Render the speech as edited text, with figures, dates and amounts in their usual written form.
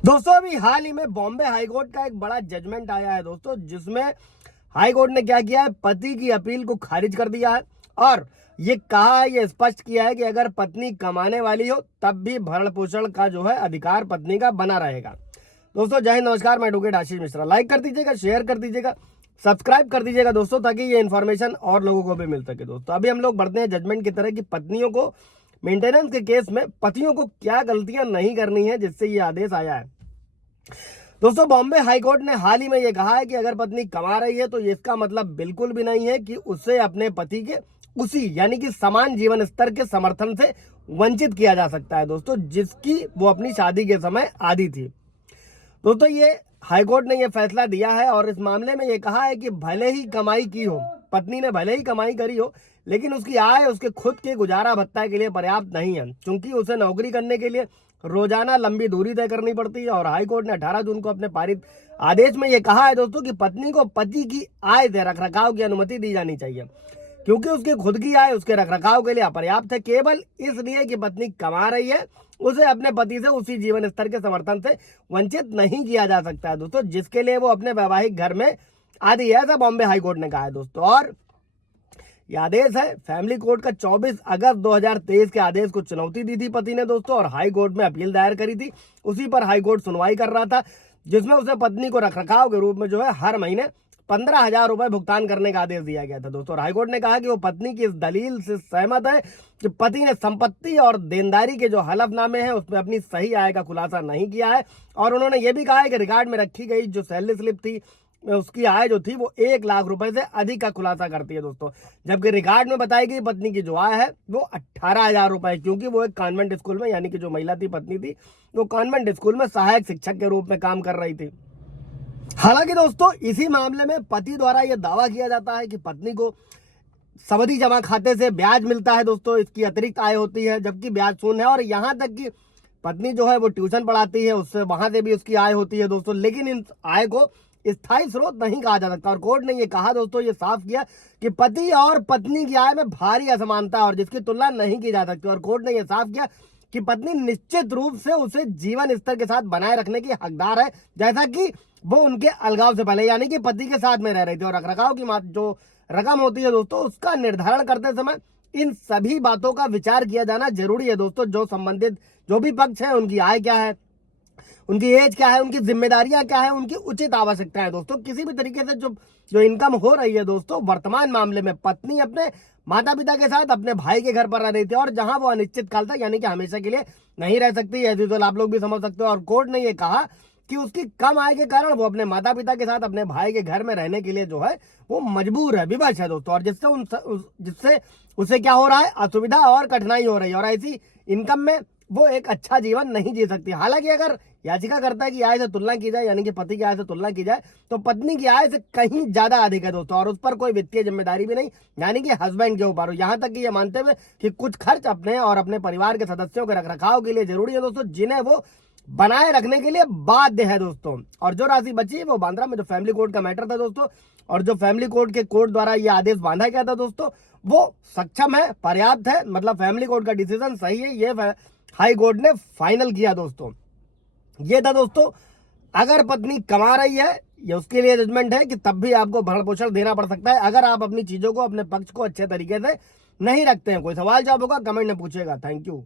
दोस्तों अभी हाल ही में बॉम्बे हाईकोर्ट का एक बड़ा जजमेंट आया है दोस्तों, जिसमें हाईकोर्ट ने क्या किया है, पति की अपील को खारिज कर दिया है और ये कहा है, ये स्पष्ट किया है कि अगर पत्नी कमाने वाली हो तब भी भरण पोषण का जो है अधिकार पत्नी का बना रहेगा। दोस्तों जय हिंद, नमस्कार, मैं एडवोकेट आशीष मिश्रा। लाइक कर दीजिएगा, शेयर कर दीजिएगा, सब्सक्राइब कर दीजिएगा दोस्तों, ताकि ये इन्फॉर्मेशन और लोगों को भी मिल सके। दोस्तों अभी हम लोग बढ़ते हैं जजमेंट की तरह कि पत्नियों को मेंटेनेंस के केस में पतियों को क्या गलतियां नहीं करनी है, जिससे ये आदेश आया है। दोस्तों बॉम्बे हाईकोर्ट ने हाल ही में यह कहा है कि अगर पत्नी कमा रही है तो इसका मतलब बिल्कुल भी नहीं है कि उसे अपने पति के उसी यानी कि समान जीवन स्तर के समर्थन से वंचित किया जा सकता है दोस्तों, जिसकी वो अपनी शादी के समय आदी थी। दोस्तों ये हाईकोर्ट ने यह फैसला दिया है और इस मामले में यह कहा है कि भले ही कमाई की हो, पत्नी ने भले ही कमाई करी हो, लेकिन उसकी आय उसके खुद के गुजारा भत्ता के लिए पर्याप्त नहीं है, क्योंकि उसे नौकरी करने के लिए रोजाना लंबी दूरी तय करनी पड़ती है। और हाईकोर्ट ने 18 जून को अपने पारित आदेश में यह कहा है दोस्तों कि पत्नी को पति की आय से रखरखाव की अनुमति दी जानी चाहिए, क्योंकि उसकी खुद की आय उसके रखरखाव के लिए अपर्याप्त है। केवल इसलिए कि पत्नी कमा रही है, उसे अपने पति से उसी जीवन स्तर के समर्थन से वंचित नहीं किया जा सकता है दोस्तों, जिसके लिए वो अपने वैवाहिक घर में आदि है, ऐसा बॉम्बे हाईकोर्ट ने कहा है दोस्तों। और यह आदेश है फैमिली कोर्ट का 24 अगस्त 2023 के आदेश को चुनौती दी थी पति ने दोस्तों, और हाई कोर्ट में अपील दायर करी थी। उसी पर हाई कोर्ट सुनवाई कर रहा था, जिसमें उसे पत्नी को रखरखाव के रूप में जो है हर महीने 15,000 रुपए भुगतान करने का आदेश दिया गया था दोस्तों। हाईकोर्ट ने कहा कि वो पत्नी की इस दलील से सहमत है कि पति ने संपत्ति और देनदारी के जो हलफनामे हैं उसमें अपनी सही आय का खुलासा नहीं किया है। और उन्होंने ये भी कहा है कि रिकॉर्ड में रखी गई जो सैलरी स्लिप थी, उसकी आय जो थी वो 1 लाख रुपए से अधिक का खुलासा करती है दोस्तों, जबकि रिकॉर्ड में बताई गई पत्नी की जो आय है वो 18,000 रुपए, क्योंकि वो एक कॉन्वेंट स्कूल में, यानी कि जो महिला थी पत्नी थी, वो कॉन्वेंट स्कूल में सहायक शिक्षक के रूप में काम कर रही थी। हालांकि दोस्तों इसी मामले में पति द्वारा यह दावा किया जाता है कि पत्नी को सावधि जमा खाते से ब्याज मिलता है दोस्तों, इसकी अतिरिक्त आय होती है, जबकि ब्याज शून्य है। और यहाँ तक कि पत्नी जो है वो ट्यूशन पढ़ाती है, उससे वहां से भी उसकी आय होती है दोस्तों, लेकिन इन आय को स्थायी स्रोत नहीं कहा जा सकता। और कोर्ट ने ये कहा दोस्तों, ये साफ किया कि पति और पत्नी की आय में भारी असमानता और जिसकी तुलना नहीं की जा सकती। और कोर्ट ने यह साफ किया कि पत्नी निश्चित रूप से उसे जीवन स्तर के साथ बनाए रखने की हकदार है, जैसा कि वो उनके अलगाव से पहले यानी कि पति के साथ में रह रही थी। और रखरखाव की जो रकम होती है दोस्तों, उसका निर्धारण करते समय इन सभी बातों का विचार किया जाना जरूरी है दोस्तों। जो संबंधित जो भी पक्ष है, उनकी आय क्या है, उनकी एज क्या है, उनकी जिम्मेदारियां क्या है, उनकी उचित आवश्यकता है दोस्तों। किसी भी तरीके से जो इनकम हो रही है दोस्तों, वर्तमान मामले में पत्नी अपने माता पिता के साथ अपने भाई के घर पर रह रही थी, और जहां वो अनिश्चित काल तक यानी कि हमेशा के लिए नहीं रह सकती, ऐसी तो आप लोग भी समझ सकते हो। और कोर्ट ने ये कहा कि उसकी कम आय के कारण वो अपने माता पिता के साथ अपने भाई के घर में रहने के लिए जो है वो मजबूर है, विवश है दोस्तों, और जिससे उसे क्या हो रहा है, असुविधा और कठिनाई हो रही है, और ऐसी इनकम में वो एक अच्छा जीवन नहीं जी सकती। हालांकि अगर याचिका करता है कि आय से तुलना की जाए, यानी कि पति की आय से तुलना की जाए, तो पत्नी की आय से कहीं ज्यादा अधिक है दोस्तों, और उस पर कोई वित्तीय जिम्मेदारी भी नहीं, यानी कि हस्बैंड के ऊपर। यहाँ तक कि ये मानते हुए कि कुछ खर्च अपने और अपने परिवार के सदस्यों के रखरखाव के लिए जरूरी है दोस्तों, जिन्हें वो बनाए रखने के लिए बाध्य है दोस्तों। और जो राशि बची वो बांद्रा में जो फैमिली कोर्ट का मैटर था दोस्तों, और जो फैमिली कोर्ट के कोर्ट द्वारा ये आदेश बांधा गया था दोस्तों, वो सक्षम है, पर्याप्त है, मतलब फैमिली कोर्ट का डिसीजन सही है, ये हाई कोर्ट ने फाइनल किया दोस्तों। ये था दोस्तों, अगर पत्नी कमा रही है, ये उसके लिए जजमेंट है कि तब भी आपको भरण पोषण देना पड़ सकता है, अगर आप अपनी चीजों को, अपने पक्ष को अच्छे तरीके से नहीं रखते हैं। कोई सवाल जवाब होगा कमेंट में पूछेगा। Thank you.